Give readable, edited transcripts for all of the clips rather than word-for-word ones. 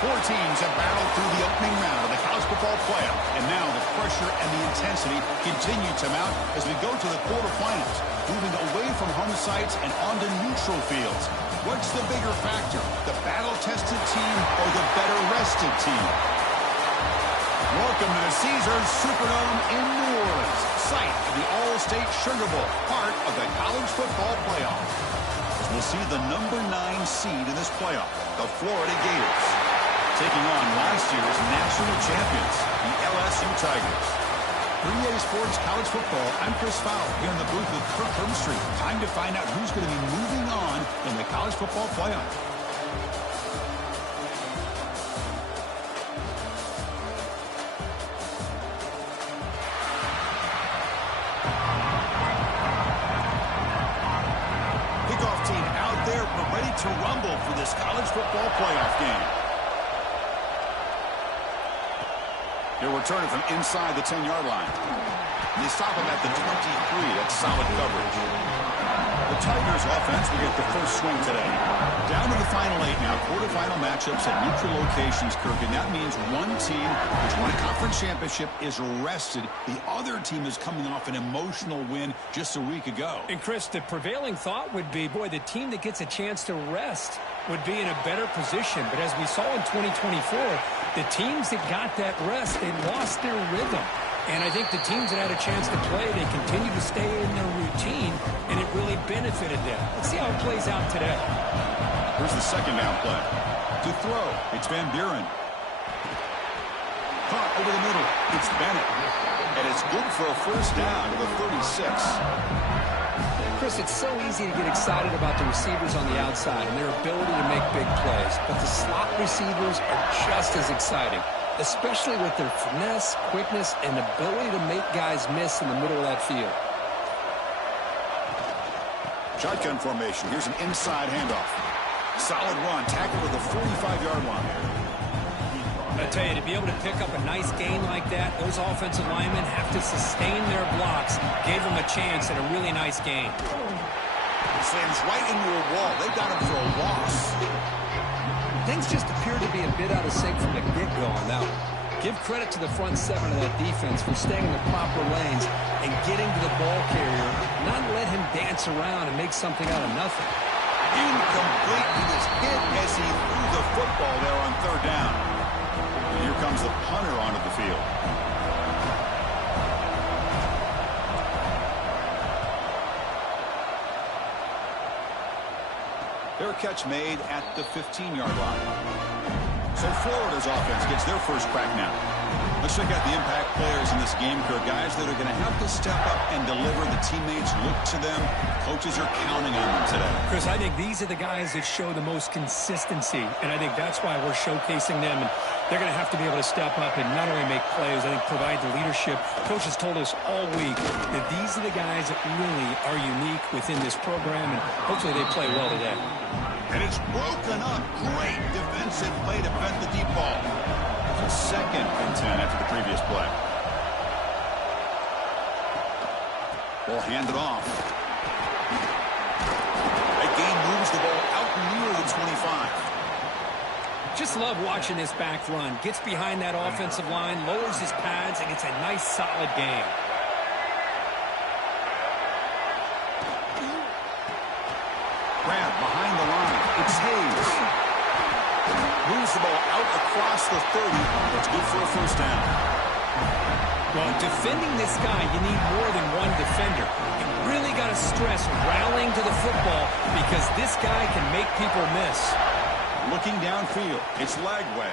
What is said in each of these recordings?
Four teams have battled through the opening round of the college football playoff, and now the pressure and the intensity continue to mount as we go to the quarterfinals, moving away from home sites and onto neutral fields. What's the bigger factor, the battle-tested team or the better-rested team? Welcome to the Caesars Superdome in New Orleans, site of the All-State Sugar Bowl, part of the college football playoff. As we'll see the number 9 seed in this playoff, the Florida Gators, taking on last year's national champions, the LSU Tigers. For EA Sports College Football, I'm Chris Fowler here in the booth with Kirk Hermstreet. Time to find out who's going to be moving on in the college football playoff. Kickoff team out there, but ready to rumble for this college football playoff game. He'll return it from inside the 10-yard line. They stop him at the 23. That's solid coverage. The Tigers offense will get the first swing today. Down to the final 8 now. Quarterfinal matchups at neutral locations, Kirk. And that means one team which won a conference championship is rested. The other team is coming off an emotional win just a week ago. And, Chris, the prevailing thought would be, boy, the team that gets a chance to rest would be in a better position. But as we saw in 2024, the teams that got that rest, they lost their rhythm. And I think the teams that had a chance to play, they continue to stay in their routine, and it really benefited them. Let's see how it plays out today. Here's the second down play. To throw, it's Van Buren. Caught over the middle, it's Bennett. And it's good for a first down to the 36. Chris, it's so easy to get excited about the receivers on the outside and their ability to make big plays. But the slot receivers are just as exciting, especially with their finesse, quickness, and ability to make guys miss in the middle of that field. Shotgun formation. Here's an inside handoff. Solid run. Tackle to the 45-yard line. I tell you, to be able to pick up a nice gain like that, those offensive linemen have to sustain their blocks. Gave them a chance at a really nice gain. Slams right into a wall. They got him for a loss. Things just appeared to be a bit out of sync from the get-go on that one. Give credit to the front seven of that defense for staying in the proper lanes and getting to the ball carrier, not let him dance around and make something out of nothing. Incomplete. He was hit as he threw the football there on third down. And here comes the punter onto the field. Fair catch made at the 15-yard line. So Florida's offense gets their first crack now. Let's check out the impact players in this game, Kirk. Guys that are going to have to step up and deliver. The teammates look to them. Coaches are counting on them today. Chris, I think these are the guys that show the most consistency, and I think that's why we're showcasing them. And they're going to have to be able to step up and not only make plays, I think provide the leadership. Coaches told us all week that these are the guys that really are unique within this program, and hopefully they play well today. And it's broken up. Great defensive play to prevent the deep ball. It's a 2nd and 10 after the previous play. Ball handed off. That game moves the ball out near the 25. Just love watching this back run. Gets behind that offensive line, lowers his pads, and it's a nice, solid game. Grab behind the line. It's Hayes. Moves the ball out across the 30. That's good for a first down. Well, defending this guy, you need more than one defender. You really got to stress rallying to the football because this guy can make people miss. Looking downfield. It's Lagway.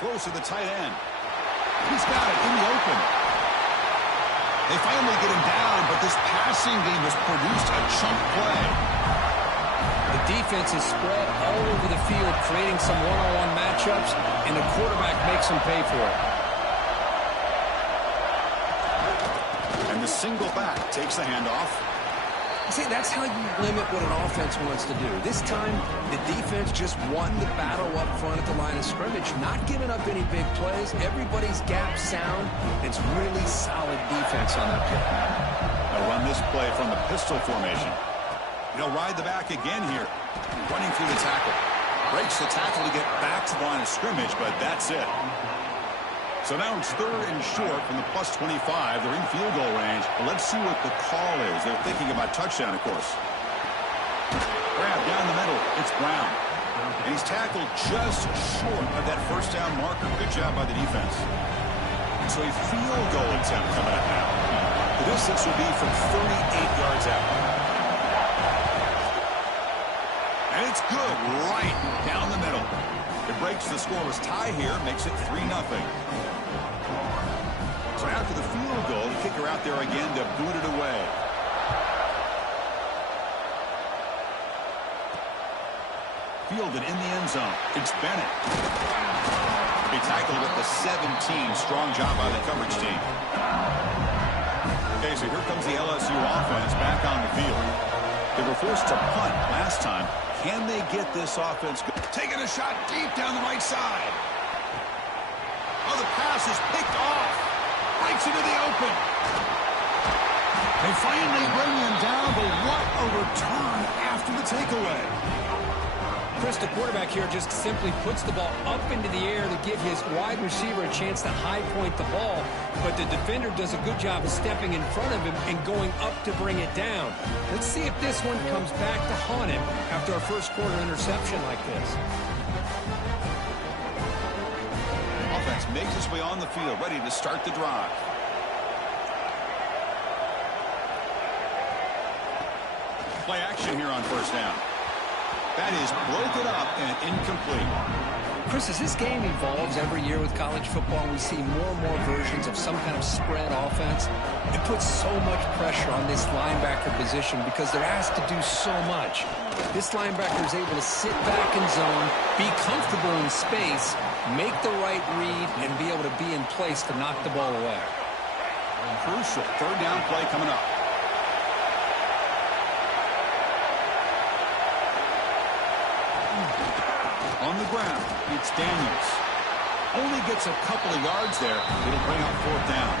Throws to the tight end. He's got it in the open. They finally get him down, but this passing game has produced a chunk play. The defense is spread all over the field, creating some one-on-one matchups, and the quarterback makes them pay for it. And the single back takes the handoff. See, that's how you limit what an offense wants to do. This time, the defense just won the battle up front at the line of scrimmage, not giving up any big plays. Everybody's gap sound. It's really solid defense on that play. They'll run this play from the pistol formation. He'll ride the back again here. Running through the tackle. Breaks the tackle to get back to the line of of scrimmage, but that's it. So now it's 3rd and short from the plus 25. They're in field goal range. But let's see what the call is. They're thinking about touchdown, of course. Grab down the middle. It's Brown. And he's tackled just short of that first down marker. Good job by the defense. So a field goal attempt coming up now. The distance will be from 38 yards out. And it's good right down the middle. It breaks the scoreless tie here, makes it 3-0. So after the field goal, the kicker out there again to boot it away. Fielded in the end zone. It's Bennett. He tackled at the 17. Strong job by the coverage team. Okay, so here comes the LSU offense back on the field. They were forced to punt last time. Can they get this offense going? Taking a shot deep down the right side. Oh, the pass is picked off. Breaks into the open. They finally bring him down, but what a return after the takeaway. Chris, the quarterback here just simply puts the ball up into the air to give his wide receiver a chance to high point the ball, but the defender does a good job of stepping in front of him and going up to bring it down. Let's see if this one comes back to haunt him after a first quarter interception like this. Offense makes its way on the field, ready to start the drive. Play action here on first down. That is broken up and incomplete. Chris, as this game evolves every year with college football, we see more and more versions of some kind of spread offense. It puts so much pressure on this linebacker position because they're asked to do so much. This linebacker is able to sit back in zone, be comfortable in space, make the right read, and be able to be in place to knock the ball away. Crucial third down play coming up. On the ground, it's Daniels. Only gets a couple of yards there. It'll bring up fourth down.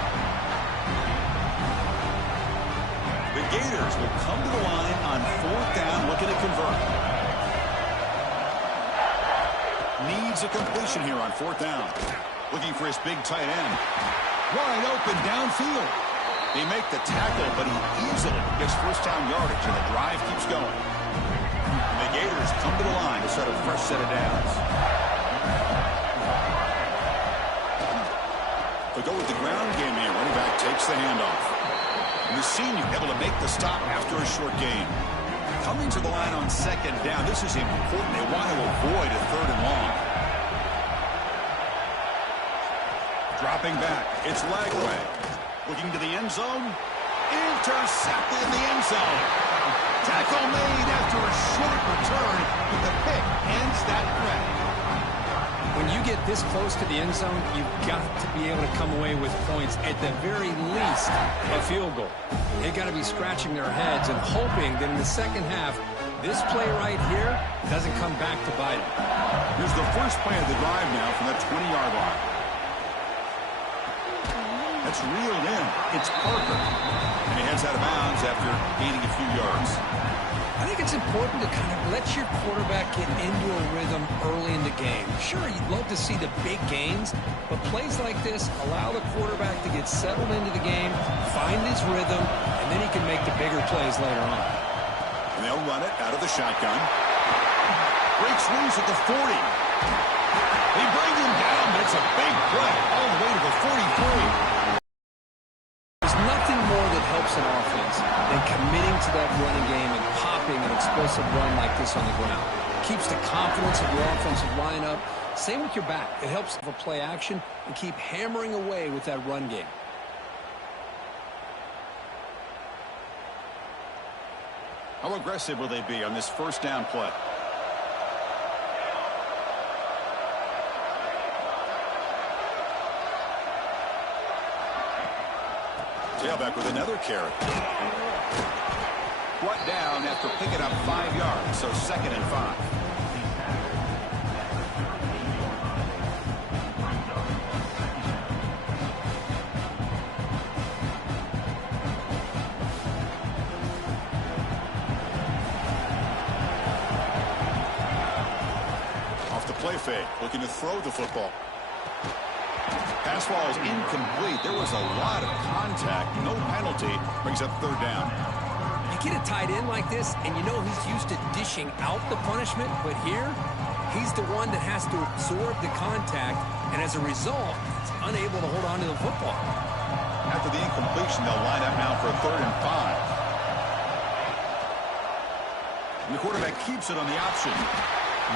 The Gators will come to the line on fourth down, looking to convert. Needs a completion here on fourth down. Looking for his big tight end. Wide open downfield. They make the tackle, but he easily gets first down yardage, and the drive keeps going. The Gators come to the line to start a fresh set of downs. They go with the ground game here. Running back takes the handoff. And the senior able to make the stop after a short gain. Coming to the line on second down. This is important. They want to avoid a third and long. Dropping back. It's Lagway. Looking to the end zone. Intercepted in the end zone. Tackle made after a short return, but the pick ends that threat. When you get this close to the end zone, you've got to be able to come away with points, at the very least, a field goal. They've got to be scratching their heads and hoping that in the second half, this play right here doesn't come back to bite them. Here's the first play of the drive now from that 20-yard line. That's reeled in. It's Parker. And he heads out of bounds after gaining a few yards. I think it's important to kind of let your quarterback get into a rhythm early in the game. Sure, you'd love to see the big gains, but plays like this allow the quarterback to get settled into the game, find his rhythm, and then he can make the bigger plays later on. And they'll run it out of the shotgun. Breaks loose at the 40. They bring him down, but it's a big play all the way to the 43. Nothing more that helps an offense than committing to that running game and popping an explosive run like this on the ground. Keeps the confidence of your offensive lineup. Same with your back. It helps for play action and keep hammering away with that run game. How aggressive will they be on this first down play? Tailback with another carry. Brought down after picking up 5 yards, so 2nd and 5. Off the play fake. play, looking to throw the football. Pass ball is incomplete. There was a lot of contact. No penalty. Brings up third down. You get a tight end like this, and you know he's used to dishing out the punishment, but here, he's the one that has to absorb the contact, and as a result, he's unable to hold on to the football. After the incompletion, they'll line up now for a 3rd and 5. And the quarterback keeps it on the option.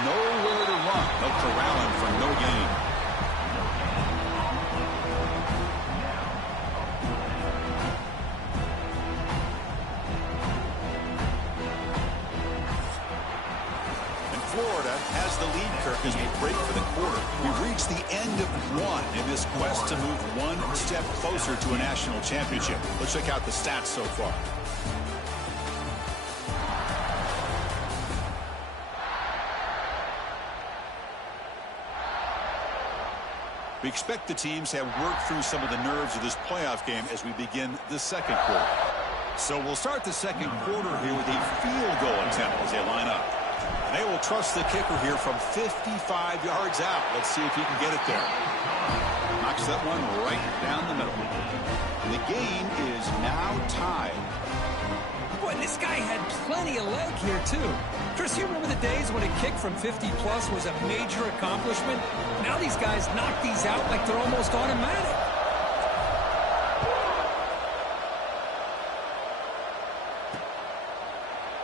Nowhere to run. They'll corral him for no gain. Florida has the lead, Kirk, as we break for the quarter. We've reached the end of one in this quest to move one step closer to a national championship. Let's check out the stats so far. We expect the teams to have worked through some of the nerves of this playoff game as we begin the second quarter. So we'll start the second quarter here with a field goal attempt as they line up. And they will trust the kicker here from 55 yards out. Let's see if he can get it there. Knocks that one right down the middle. And the game is now tied. Boy, this guy had plenty of leg here, too. Chris, you remember the days when a kick from 50-plus was a major accomplishment? Now these guys knock these out like they're almost automatic.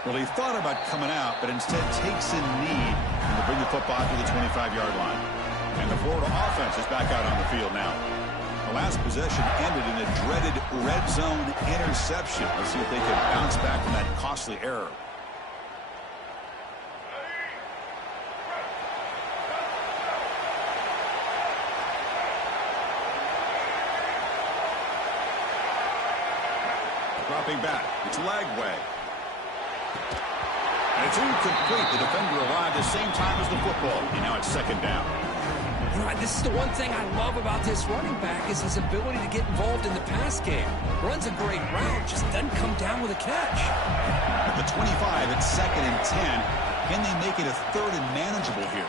Well, he thought about coming out, but instead takes a knee to bring the football to the 25-yard line. And the Florida offense is back out on the field now. The last possession ended in a dreaded red zone interception. Let's see if they can bounce back from that costly error. Dropping back. It's Lagway. And it's incomplete. The defender arrived at the same time as the football. And now it's second down. You know, this is the one thing I love about this running back is his ability to get involved in the pass game. Runs a great route, just doesn't come down with a catch. At the 25, it's 2nd and 10. Can they make it a 3rd and manageable here?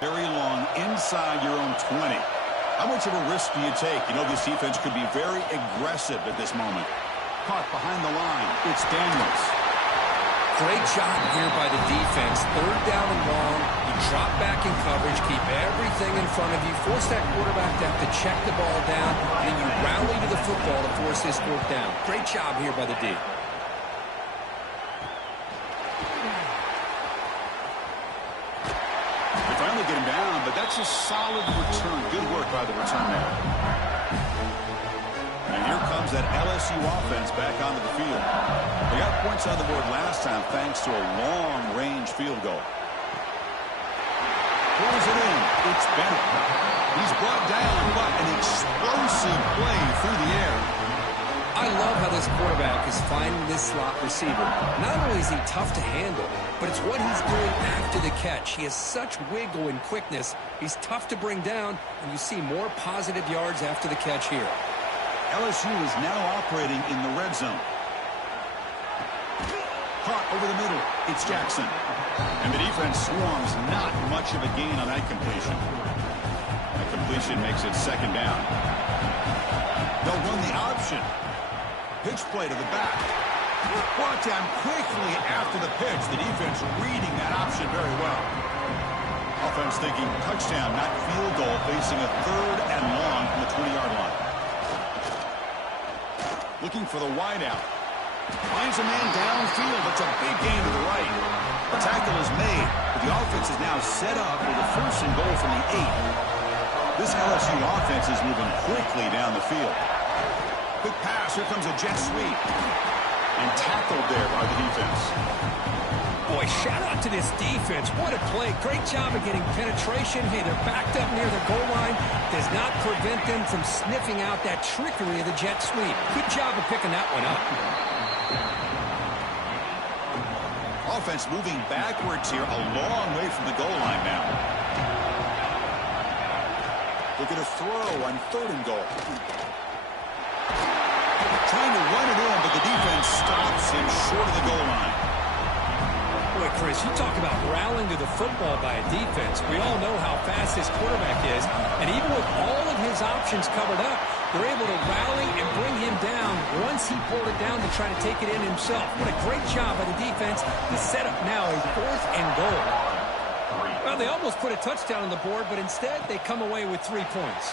Very long inside your own 20. How much of a risk do you take? You know this defense could be very aggressive at this moment. Caught behind the line. It's Daniels. Great job here by the defense. 3rd down and long. You drop back in coverage, keep everything in front of you, force that quarterback to have to check the ball down, and then you rally to the football to force this 4th down. Great job here by the D. Finally get him down, but that's a solid return. Good work by the return man. And here comes that LSU offense back onto the field. They got points on the board last time thanks to a long-range field goal. Throws it in. It's Bennett. He's brought down, but an explosive play through the air. I love how this quarterback is finding this slot receiver. Not only is he tough to handle, but it's what he's doing after the catch. He has such wiggle and quickness. He's tough to bring down, and you see more positive yards after the catch here. LSU is now operating in the red zone. Caught over the middle. It's Jackson. And the defense swarms. Not much of a gain on that completion. That completion makes it 2nd down. They'll run the option. Pitch play to the back. Brought down quickly after the pitch. The defense reading that option very well. Offense thinking touchdown, not field goal, facing a 3rd and long from the 20-yard line. Looking for the wideout. Finds a man downfield. It's a big gain to the right. The tackle is made, but the offense is now set up with a 1st and goal from the 8. This LSU offense is moving quickly down the field. Quick pass. Here comes a jet sweep. And tackled there by the defense. Boy, shout out to this defense. What a play. Great job of getting penetration. Hey, they're backed up near the goal line. Does not prevent them from sniffing out that trickery of the jet sweep. Good job of picking that one up. Offense moving backwards here, a long way from the goal line now. Looking to throw on 3rd and goal. Trying to run it in, but the defense stops him short of the goal line. Boy, Chris, you talk about rallying to the football by a defense. We all know how fast this quarterback is, and even with all of his options covered up, they're able to rally and bring him down once he pulled it down to try to take it in himself. What a great job by the defense to set up now a 4th and goal. Well, they almost put a touchdown on the board, but instead they come away with 3 points.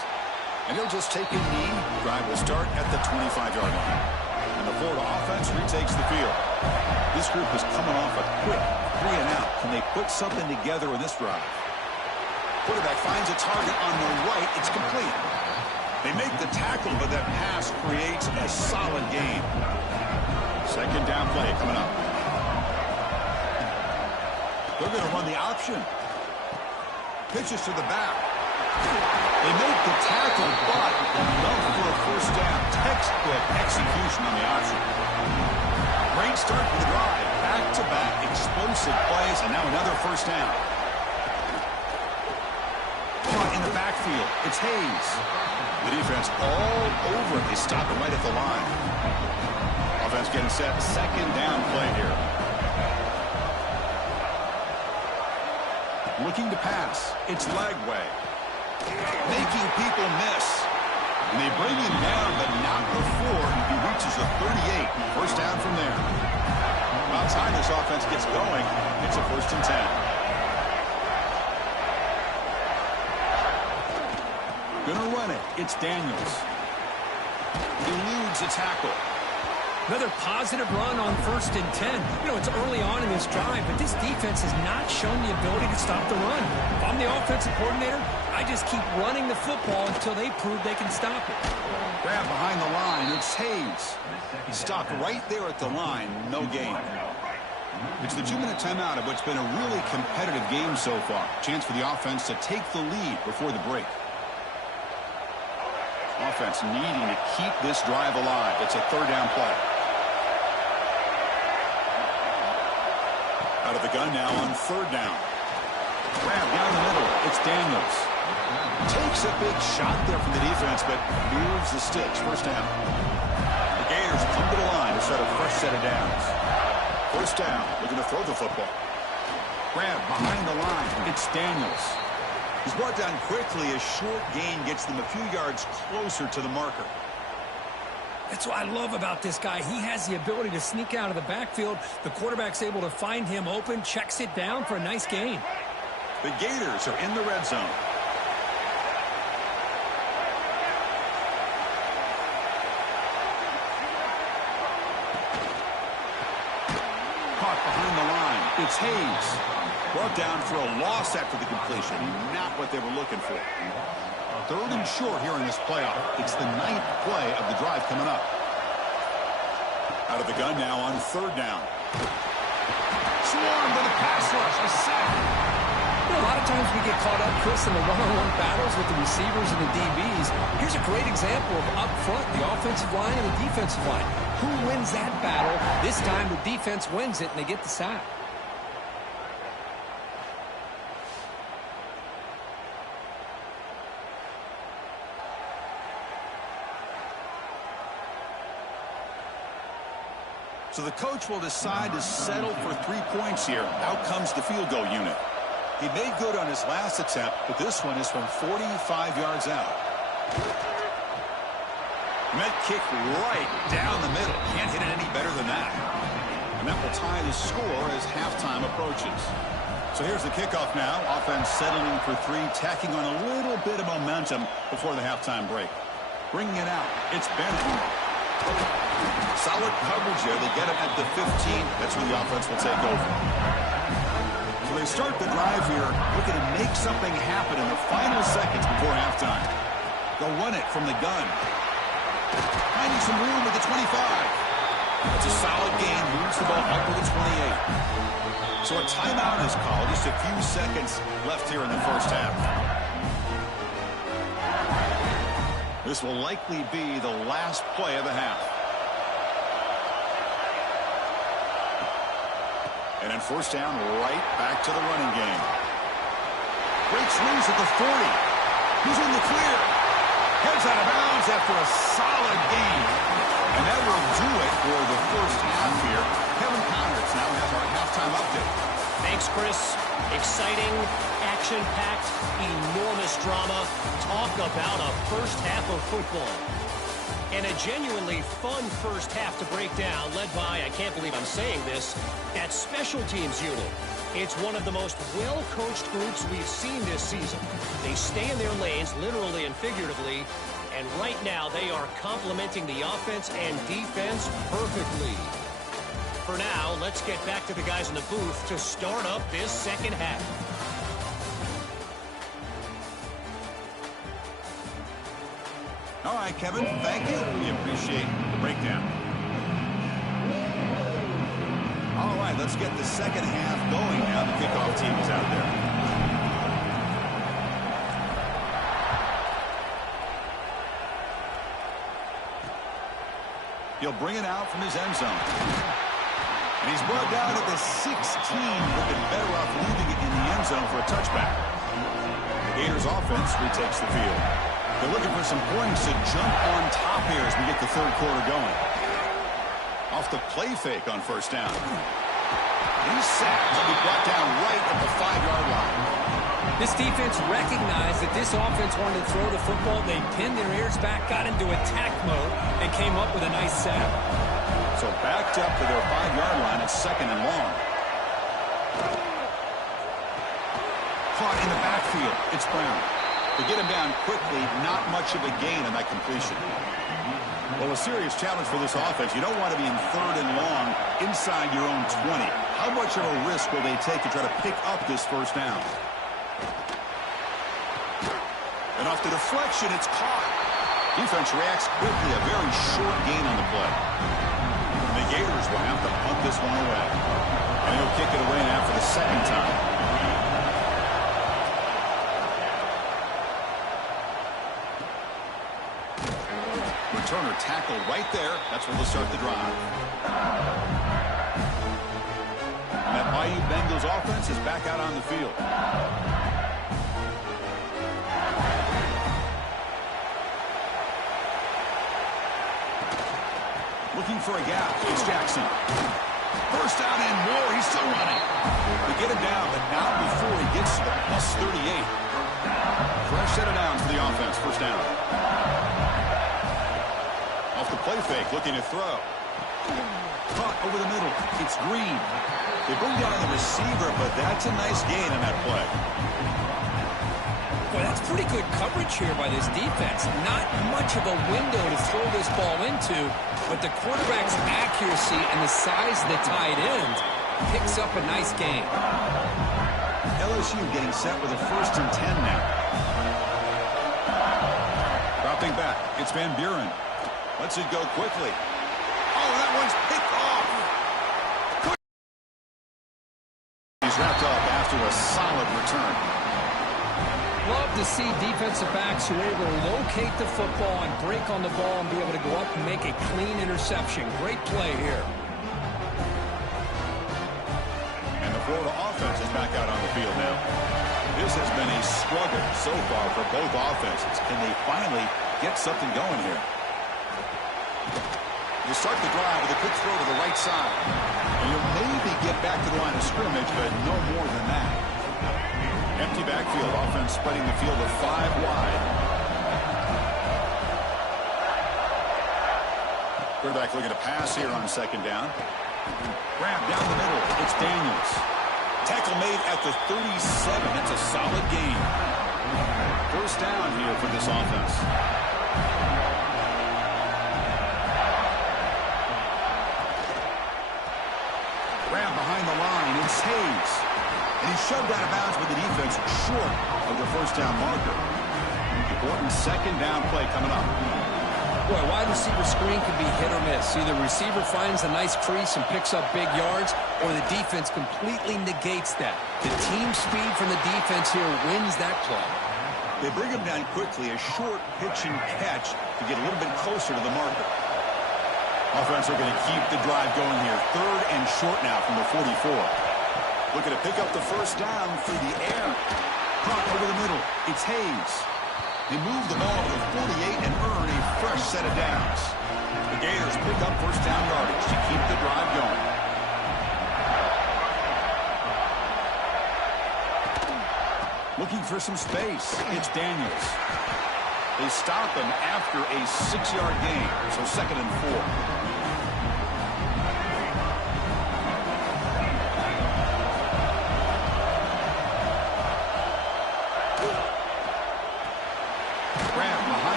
And he'll just take a knee. Drive will start at the 25-yard line. And the Florida offense retakes the field. This group is coming off a quick 3 and out. Can they put something together in this drive? Quarterback finds a target on the right. It's complete. They make the tackle, but that pass creates a solid gain. 2nd down play coming up. They're going to run the option. Pitches to the back. They make the tackle, but enough for a 1st down. Textbook execution on the option. Great start for the drive. Back-to-back explosive plays, and now another 1st down. Caught in the backfield. It's Hayes. The defense all over it. They stop it right at the line. Offense getting set. 2nd down play here. Looking to pass. It's Lagway. Making people miss. And they bring him down, but not before he reaches the 38. 1st down from there. About time this offense gets going. It's a 1st and 10. Gonna run it. It's Daniels. Eludes a tackle. Another positive run on 1st and 10. You know, it's early on in this drive, but this defense has not shown the ability to stop the run. If I'm the offensive coordinator, I just keep running the football until they prove they can stop it. Grab behind the line. It's Hayes. Stopped right there at the line. No gain. It's the 2-minute timeout of what's been a really competitive game so far. Chance for the offense to take the lead before the break. Offense needing to keep this drive alive. It's a 3rd down play. Out of the gun now on 3rd down. Grab down the middle. It's Daniels. Takes a big shot there from the defense, but moves the sticks. 1st down. The Gators come to the line to set a fresh set of downs. 1st down. Looking to throw the football. Grab behind the line. It's Daniels. He's brought down quickly. A short gain gets them a few yards closer to the marker. That's what I love about this guy. He has the ability to sneak out of the backfield. The quarterback's able to find him open, checks it down for a nice gain. The Gators are in the red zone. Caught behind the line. It's Hayes. Brought down for a loss after the completion. Not what they were looking for. 3rd and short here in this playoff. It's the 9th play of the drive coming up. Out of the gun now on 3rd down. Swarmed with a pass rush. A sack. You know, a lot of times we get caught up, Chris, in the one-on-one battles with the receivers and the DBs. Here's a great example of up front, the offensive line and the defensive line. Who wins that battle? This time the defense wins it, and they get the sack. So the coach will decide to settle for 3 points here. Out comes the field goal unit. He made good on his last attempt, but this one is from 45 yards out. Met kick right down the middle. Can't hit it any better than that. And that will tie the score as halftime approaches. So here's the kickoff now. Offense settling for 3, tacking on a little bit of momentum before the halftime break. Bringing it out. It's Bennett. Solid coverage there. They get him at the 15. That's where the offense will take over. So they start the drive here, looking to make something happen in the final seconds before halftime. They'll run it from the gun. Finding some room at the 25. It's a solid gain. Moves the ball up to the 28. So a timeout is called. Just a few seconds left here in the 1st half. This will likely be the last play of the half. And then 1st down, right back to the running game. Breaks loose at the 40. He's in the clear. Heads out of bounds after a solid gain. And that will do it for the first half here. Kevin Connors now has our halftime update. Thanks, Chris. Exciting, action-packed, enormous drama. Talk about a first half of football. And a genuinely fun first half to break down, led by, I can't believe I'm saying this, that special teams unit. It's one of the most well-coached groups we've seen this season. They stay in their lanes, literally and figuratively, and right now they are complementing the offense and defense perfectly. For now, let's get back to the guys in the booth to start up this second half. All right, Kevin, thank you. We appreciate the breakdown. All right, let's get the second half going now. The kickoff team is out there. He'll bring it out from his end zone. And he's brought down at the 16, looking better off leaving it in the end zone for a touchback. The Gators offense retakes the field. They're looking for some points to jump on top here as we get the third quarter going. Off the play fake on first down. He's sacked to be brought down right at the 5-yard line. This defense recognized that this offense wanted to throw the football. They pinned their ears back, got into attack mode, and came up with a nice sack. So backed up to their 5-yard line at second and long. Caught in the backfield. It's Brown. To get him down quickly, not much of a gain on that completion. Well, a serious challenge for this offense. You don't want to be in third and long inside your own 20. How much of a risk will they take to try to pick up this first down? And off the deflection, it's caught. Defense reacts quickly, a very short gain on the play. And the Gators will have to punt this one away. And he'll kick it away now for the second time. Turner tackled right there. That's where they'll start the drive. And that Bayou Bengals offense is back out on the field. Looking for a gap. It's Jackson. First down and more. He's still running. They get him down, but not before he gets to the plus 38. Fresh set of downs for the offense. First down. Off the play fake, looking to throw. Caught over the middle. It's Green. They bring down the receiver, but that's a nice gain on that play. Boy, that's pretty good coverage here by this defense. Not much of a window to throw this ball into, but the quarterback's accuracy and the size of the tight end picks up a nice gain. LSU getting set with a 1st and 10 now. Dropping back, it's Van Buren. Lets it go quickly. Oh, that one's picked off. He's wrapped up after a solid return. Love to see defensive backs who are able to locate the football and break on the ball and be able to go up and make a clean interception. Great play here. And the Florida offense is back out on the field now. This has been a struggle so far for both offenses. Can they finally get something going here? You start the drive with a quick throw to the right side. And you'll maybe get back to the line of scrimmage, but no more than that. Empty backfield, offense spreading the field of 5 wide. Quarterback looking to pass here on second down. Grab down the middle. It's Daniels. Tackle made at the 37. That's a solid gain. First down here for this offense. Grab behind the line. It's Hayes. And he's shoved out of bounds with the defense short of the first down marker. Important second down play coming up. Boy, wide receiver screen can be hit or miss. Either receiver finds a nice crease and picks up big yards, or the defense completely negates that. The team speed from the defense here wins that play. They bring him down quickly, a short pitch and catch to get a little bit closer to the marker. Offense are going to keep the drive going here. 3rd and short now from the 44. Looking to pick up the first down through the air. Caught over the middle. It's Hayes. They move the ball to the 48 and earn a fresh set of downs. The Gators pick up first down yardage to keep the drive going. Looking for some space. It's Daniels. They stop him after a 6-yard gain, so 2nd and 4.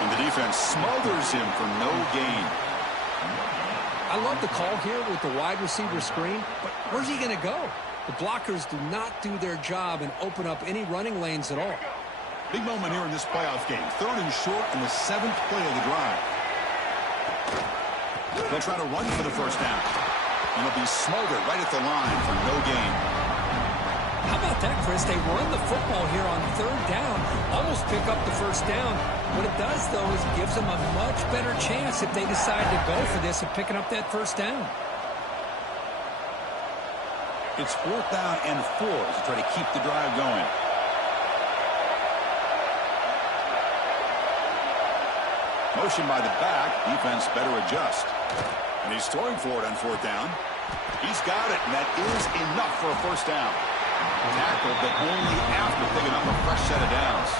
And the defense smothers him for no gain. I love the call here with the wide receiver screen, but where's he going to go? The blockers do not do their job and open up any running lanes at all. Big moment here in this playoff game. 3rd and short in the 7th play of the drive. They'll try to run for the first down. And it'll be smothered right at the line for no gain. How about that, Chris? They run the football here on 3rd down, almost pick up the first down. What it does, though, is it gives them a much better chance if they decide to go for this of picking up that first down. It's 4th down and 4 to try to keep the drive going. Motion by the back. Defense better adjust. And he's throwing for it on 4th down. He's got it, and that is enough for a first down. Tackled, but only after picking up a fresh set of downs.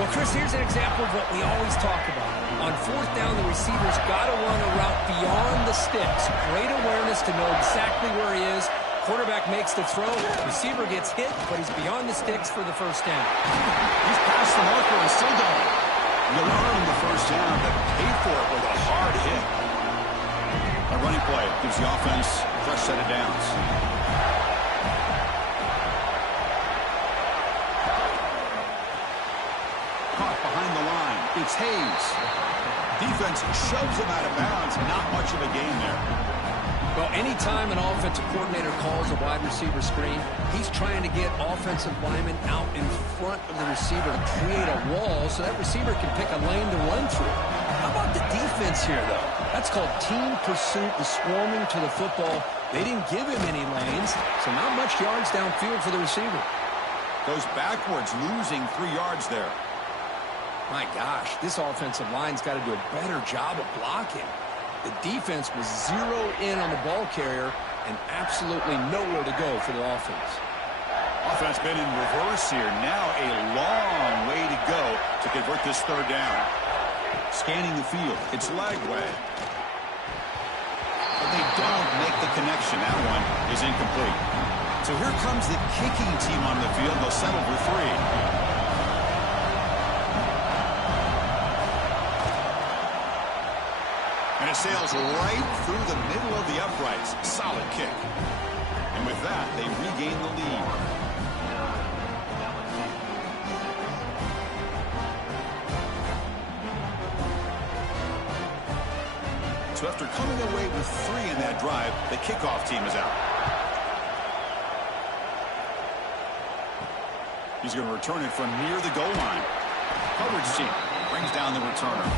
Well, Chris, here's an example of what we always talk about. On 4th down, the receiver's got to run a route beyond the sticks. Great awareness to know exactly where he is. Quarterback makes the throw. Receiver gets hit, but he's beyond the sticks for the first down. He's past the marker and still going. You'll earn the first down, but pay for it with a hard hit. A running play gives the offense a fresh set of downs. Caught behind the line. It's Hayes. Defense shoves him out of bounds. Not much of a gain there. Well, anytime an offensive coordinator calls a wide receiver screen, he's trying to get offensive linemen out in front of the receiver to create a wall so that receiver can pick a lane to run through. How about the defense here, though? That's called team pursuit and swarming to the football. They didn't give him any lanes, so not much yards downfield for the receiver. Goes backwards, losing 3 yards there. My gosh, this offensive line's got to do a better job of blocking. The defense was zeroed in on the ball carrier and absolutely nowhere to go for the offense. Offense been in reverse here. Now a long way to go to convert this 3rd down. Scanning the field. It's Lagway. But they don't make the connection. That one is incomplete. So here comes the kicking team on the field. They'll settle for 3. And it sails right through the middle of the uprights. Solid kick. And with that, they regain the lead. So after coming away with 3 in that drive, the kickoff team is out. He's going to return it from near the goal line. Coverage team brings down the returner.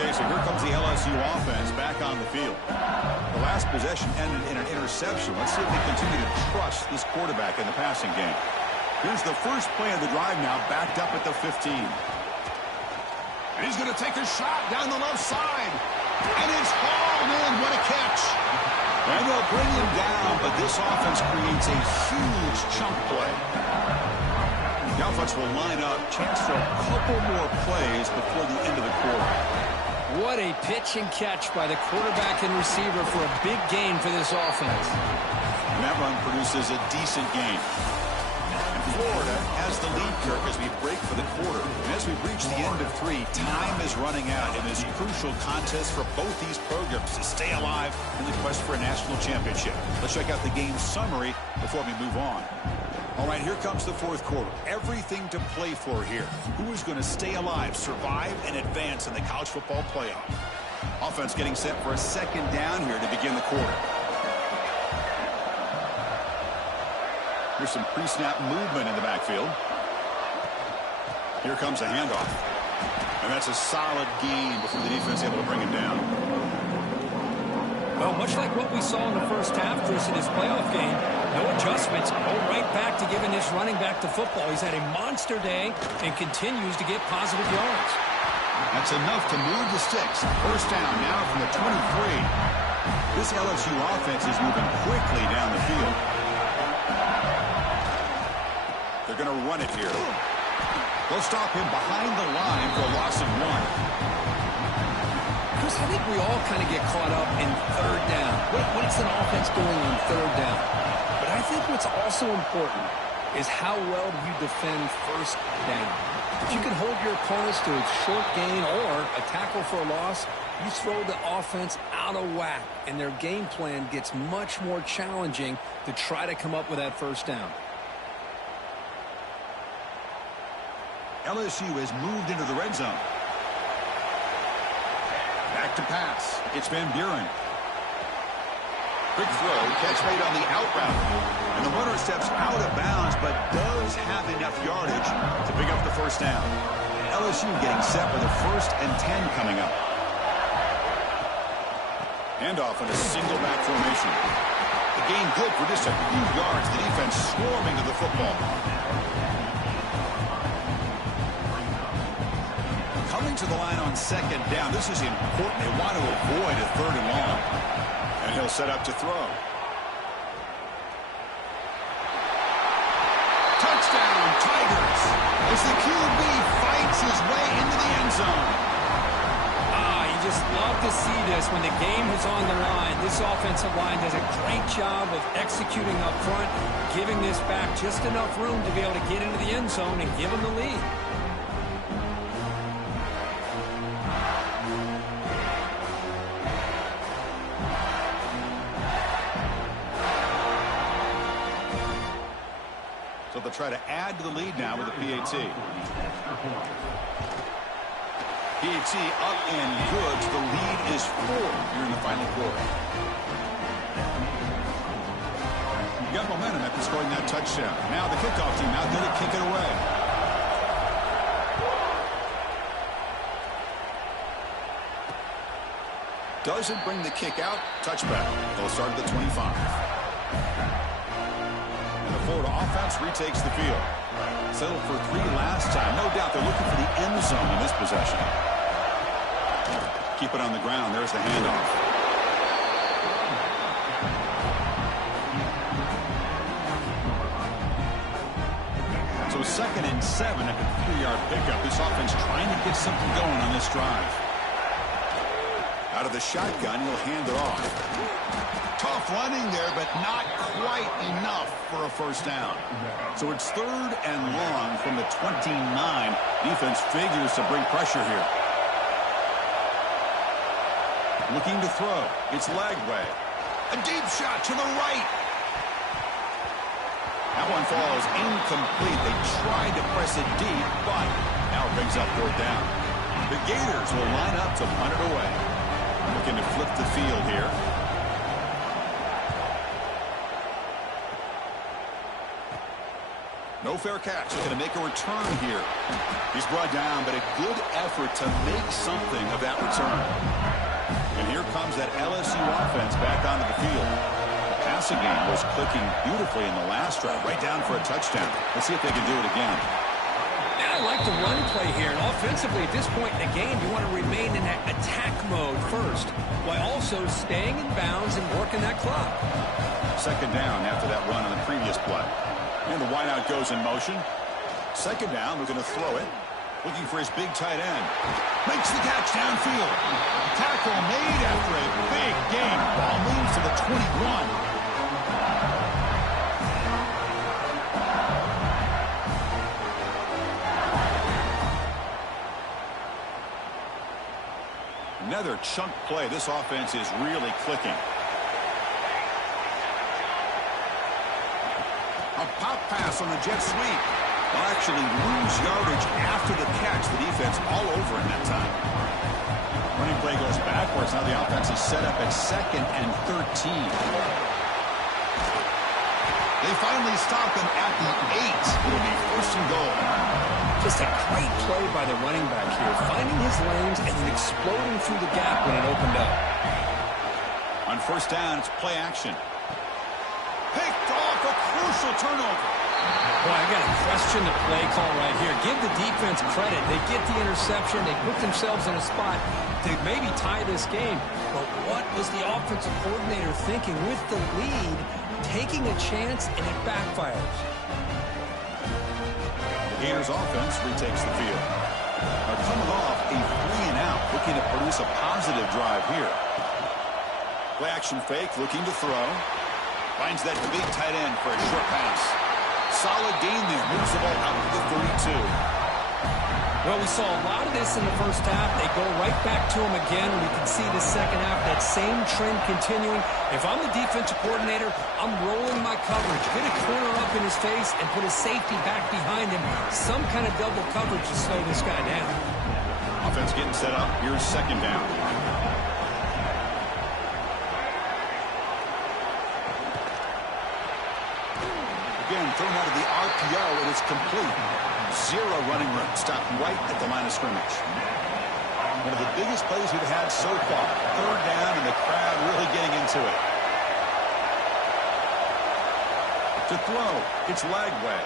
Okay, so here comes the LSU offense back on the field. The last possession ended in an interception. Let's see if they continue to trust this quarterback in the passing game. Here's the first play of the drive now, backed up at the 15. And he's going to take a shot down the left side. And it's hauled in. What a catch. And they'll bring him down, but this offense creates a huge chunk play. The offense will line up. Chance for a couple more plays before the end of the quarter. What a pitch and catch by the quarterback and receiver for a big gain for this offense. And that run produces a decent gain. And Florida has the lead, Kirk, as we break for the quarter. And as we reach the end of 3, time is running out in this crucial contest for both these programs to stay alive in the quest for a national championship. Let's check out the game summary before we move on. All right, here comes the 4th quarter. Everything to play for here. Who is going to stay alive, survive, and advance in the college football playoff? Offense getting set for a 2nd down here to begin the quarter. Here's some pre-snap movement in the backfield. Here comes a handoff. And that's a solid gain before the defense able to bring it down. Well, much like what we saw in the first half, Chris, in his playoff game, no adjustments. Go right back to giving this running back to football. He's had a monster day and continues to get positive yards. That's enough to move the sticks. First down now from the 23. This LSU offense is moving quickly down the field. They're going to run it here. They'll stop him behind the line for a loss of 1. Chris, I think we all kind of get caught up in third down. What's an offense doing on third down? But I think what's also important is how well do you defend first down. If you can hold your opponents to a short gain or a tackle for a loss, you throw the offense out of whack, and their game plan gets much more challenging to try to come up with that first down. LSU has moved into the red zone. Back to pass. It's Van Buren. Quick throw. Catch made on the out route. And the runner steps out of bounds, but does have enough yardage to pick up the first down. LSU getting set with a 1st and 10 coming up. Handoff in a single back formation. The gain good for just a few yards. The defense swarming to the football. Coming to the line on 2nd down. This is important. They want to avoid a 3rd and long. And he'll set up to throw. Touchdown, Tigers, as the QB fights his way into the end zone. You just love to see this when the game is on the line. This offensive line does a great job of executing up front, giving this back just enough room to be able to get into the end zone and give them the lead. So they'll try to add to the lead now with a PAT. PAT up and good. So the lead is 4 here in the final quarter. You got momentum after scoring that touchdown. Now the kickoff team out there to kick it away. Doesn't bring the kick out. Touchback. They'll start at the 25. Florida offense retakes the field. Settled for 3 last time. No doubt they're looking for the end zone in this possession. Keep it on the ground. There's the handoff. So 2nd and 7 after the 3-yard pickup. This offense trying to get something going on this drive. Out of the shotgun, he'll hand it off. Tough running there, but not quite enough for a first down. So it's 3rd and long from the 29. Defense figures to bring pressure here. Looking to throw. It's Lagway. A deep shot to the right. That one falls incomplete. They tried to press it deep, but now it brings up 4th down. The Gators will line up to punt it away. Looking to flip the field here. No fair catch. Looking to make a return here. He's brought down, but a good effort to make something of that return. And here comes that LSU offense back onto the field. The passing game was clicking beautifully in the last drive, right down for a touchdown. Let's see if they can do it again. I like the run play here. And offensively, at this point in the game, you want to remain in that attack mode first, while also staying in bounds and working that clock. 2nd down after that run on the previous play. And the wideout goes in motion. 2nd down, we're going to throw it. Looking for his big tight end. Makes the catch downfield. Tackle made after a big gain. Ball moves to the 21. Another chunk play. This offense is really clicking. A pop pass on the jet sweep. They'll actually lose yardage after the catch. The defense all over in that time. Running play goes backwards. Now the offense is set up at 2nd and 13. They finally stop him at the 8. It'll be 1st and goal. Just a great play by the running back here, finding his lanes and then exploding through the gap when it opened up. On first down, it's play action. Picked off, a crucial turnover. Boy, I got to question the play call right here. Give the defense credit. They get the interception. They put themselves in a spot to maybe tie this game. But what was the offensive coordinator thinking with the lead, taking a chance, and it backfires? The Gators offense retakes the field. They're coming off a 3-and-out, looking to produce a positive drive here. Play action fake, looking to throw. Finds that big tight end for a short pass. Solid gain there. Moves the ball out to the 32. Well, we saw a lot of this in the first half. They go right back to him again. We can see the second half, that same trend continuing. If I'm the defensive coordinator, I'm rolling my coverage. Get a corner up in his face and put a safety back behind him. Some kind of double coverage to slow this guy down. Offense getting set up. Here's second down. Again, thrown out of the RPO, and it's complete. Zero running room. Stopped right at the line of scrimmage. One of the biggest plays we've had so far. Third down, and the crowd really getting into it. To throw, it's Lagway.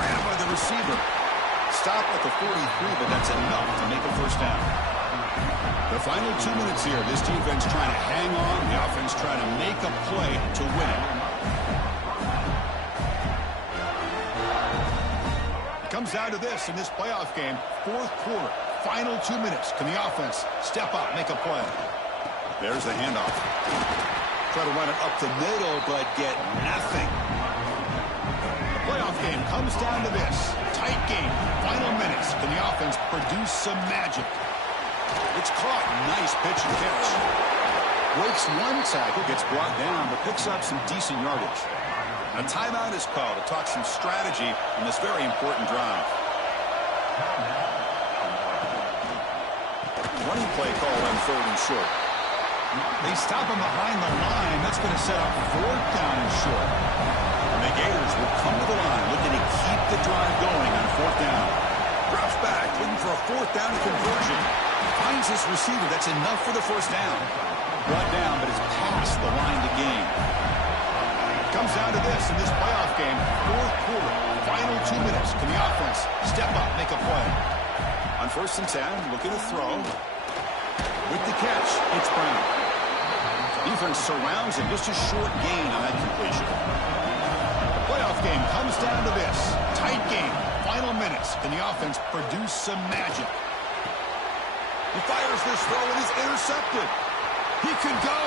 Grabbed by the receiver. Stop at the 43, but that's enough to make a first down. The final 2 minutes here. This defense trying to hang on. The offense trying to make a play to win it. Comes down to this in this playoff game. Fourth quarter, final 2 minutes. Can the offense step up, make a play? There's the handoff. Try to run it up the middle, but get nothing. The playoff game comes down to this. Tight game, final minutes. Can the offense produce some magic? It's caught. Nice pitch and catch. Breaks one tackle, gets brought down, but picks up some decent yardage. A timeout is called to talk some strategy in this very important drive. Running play call on third and short. They stop him behind the line. That's going to set up fourth down and short. And the Gators will come to the line looking to keep the drive going on fourth down. Drops back, looking for a fourth down conversion. Finds his receiver. That's enough for the first down. Brought down, but it's past the line to gain. Comes down to this in this playoff game. Fourth quarter, final 2 minutes. Can the offense step up, make a play? On first and 10, looking to throw. With the catch, it's Brown. Defense surrounds him, just a short gain on that completion. The playoff game comes down to this. Tight game, final minutes. Can the offense produce some magic? He fires this throw and is intercepted. He could go.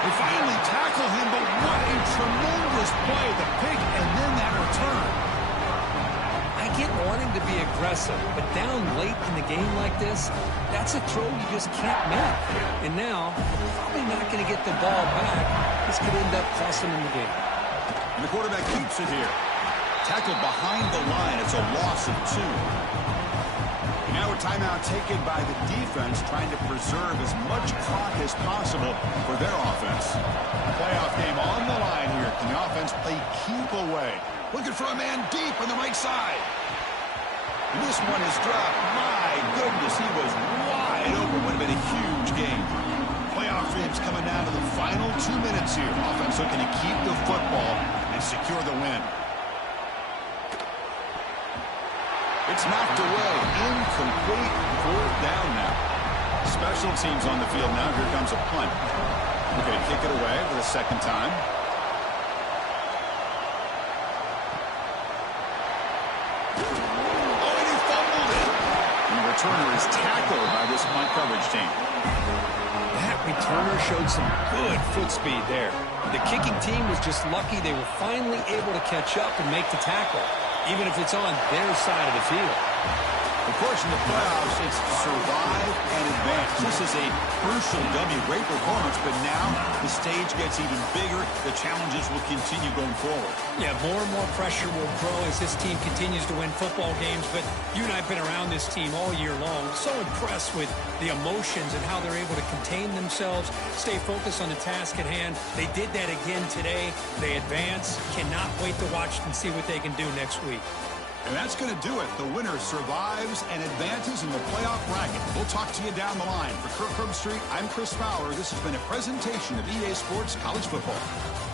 They finally tackle him, but what a tremendous play. The pick and then that return. I get wanting to be aggressive, but down late in the game like this, that's a throw you just can't make. And now, probably not going to get the ball back. This could end up costing him the game. And the quarterback keeps it here. Tackled behind the line. It's a loss of 2. Now a timeout taken by the defense, trying to preserve as much clock as possible for their offense. Playoff game on the line here. Can the offense play keep away? Looking for a man deep on the right side. And this one is dropped. My goodness, he was wide open. Would have been a huge game. Playoff games coming down to the final 2 minutes here. Offense looking to keep the football and secure the win. It's knocked away. Incomplete. Fourth down now. Special teams on the field now. Here comes a punt. We're going to kick it away for the second time. Oh, and he fumbled it. And the returner is tackled by this punt coverage team. That returner showed some good foot speed there. The kicking team was just lucky they were finally able to catch up and make the tackle, even if it's on their side of the field. Of course, in the playoffs, it's survive and advance. This is a crucial W. Great performance, but now the stage gets even bigger. The challenges will continue going forward. Yeah, more and more pressure will grow as this team continues to win football games. But you and I have been around this team all year long. So impressed with the emotions and how they're able to contain themselves, stay focused on the task at hand. They did that again today. They advance. Cannot wait to watch and see what they can do next week. And that's going to do it. The winner survives and advances in the playoff bracket. We'll talk to you down the line. For Kirk Herbstreit, I'm Chris Fowler. This has been a presentation of EA Sports College Football.